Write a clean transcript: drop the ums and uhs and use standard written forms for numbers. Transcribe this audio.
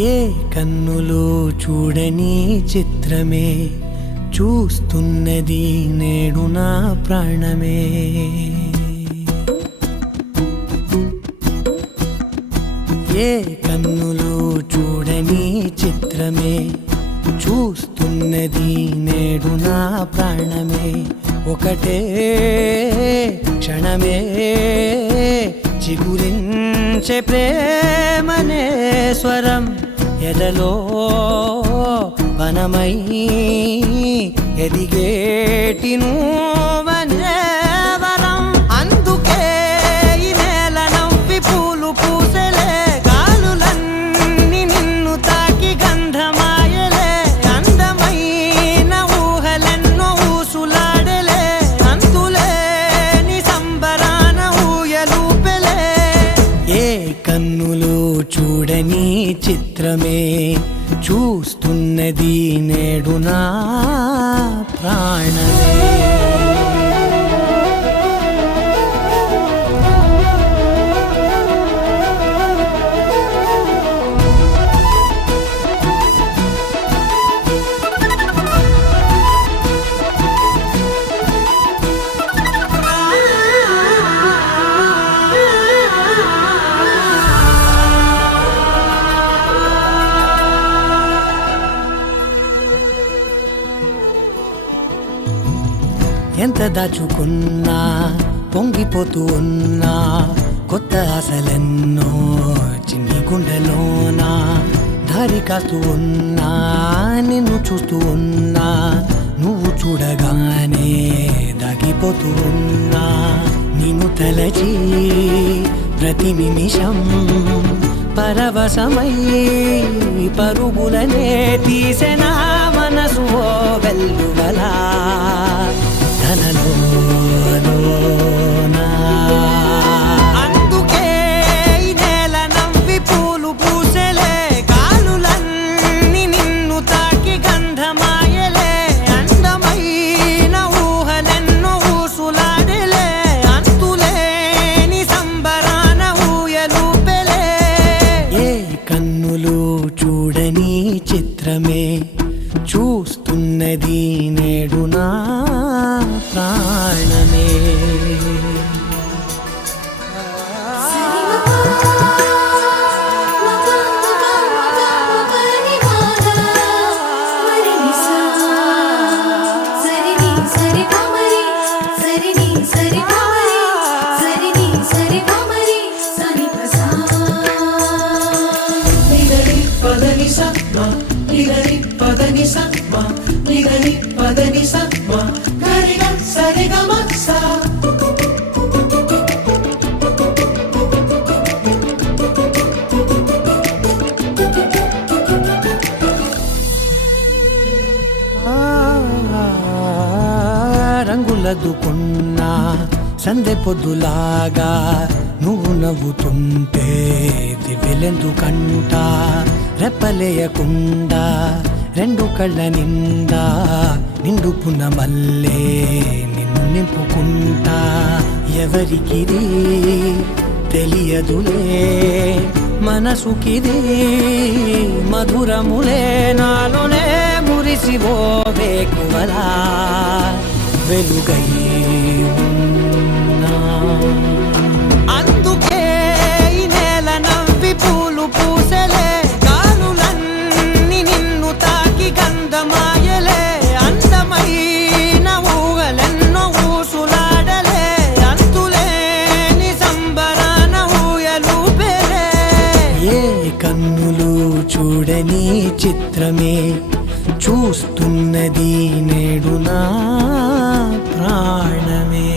ఏ కన్నులు చూడని చిత్రమే చూస్తున్నది నేడు నా ప్రాణమే. ఏ కన్నులు చూడని చిత్రమే చూస్తున్నది నేడు నా ప్రాణమే. ఒకటే క్షణమే చిగురించే ప్రేమనే స్వరం ఎదలో వనమై ఎదిగేటి నువ్వనే వరం. అందుకే ఈ నేల నవ్వి పూలు పూసెలే, గాలులన్నీ నిన్ను తాకి గంధమాయలే. అందమైన ఊహలెన్నో ఊసులాడలే, అంతులేని సంబరాన ఊయలూపెలే. ఏ కన్నులు చూడని చిత్రమే చూస్తున్నది నేడు నా ప్రాణమే. ఎంత దాచుకున్నా పొంగిపోతూ ఉన్నా, కొత్త ఆశలెన్నో చిన్ని గుండెలోనా. దారి కాస్తూ ఉన్నా, నిన్ను చూస్తూ ఉన్నా, నువ్వు చూడగానే దాగిపోతూ ఉన్నా. నిన్ను తలచి ప్రతి నిమిషం పరవశమై పరుగులనే తీసెనా మనసు ఓ వెల్లువలా. అందుకే ఈ నేల నవ్వి పూలు పూసెలే, గాలులన్నీ నిన్ను తాకి గంధమాయలే. అందమైన ఊహలెన్నో ఊసులాడలే, అంతులేని సంబరాన ఊయలూపెలే. ఏ కన్నులు చూడని చిత్రమే చూస్తున్నది నేడు నా ప్రాణమే. రంగులదుకున్నా సందె పొద్దులాగా నువ్వు నవ్వుతుంటే దివ్వెలెందుకంట. రెప్పలేయకుండా రెండు కళ్ళ నిండా నిండుకున్న మల్లే నిన్ను నింపుకుంటా. ఎవరికిది తెలియదులే మనసుకిది మధురములే, నాలోనే మురిసివో వేకువలా వెలుగై ఉన్నా. అందుకే ఈ నేల నవ్వి పూలు పూసెలే, గాలులన్నీ నిన్ను తాకి గంధమాయలే. అందమైన ఊహలెన్నో ఊసులాడలే, అంతులేని సంబరాన ఊయలూపెలే. ఏ కన్నులు చూడని చిత్రమే చూస్తున్నది నేడు నా ప్రాణమే.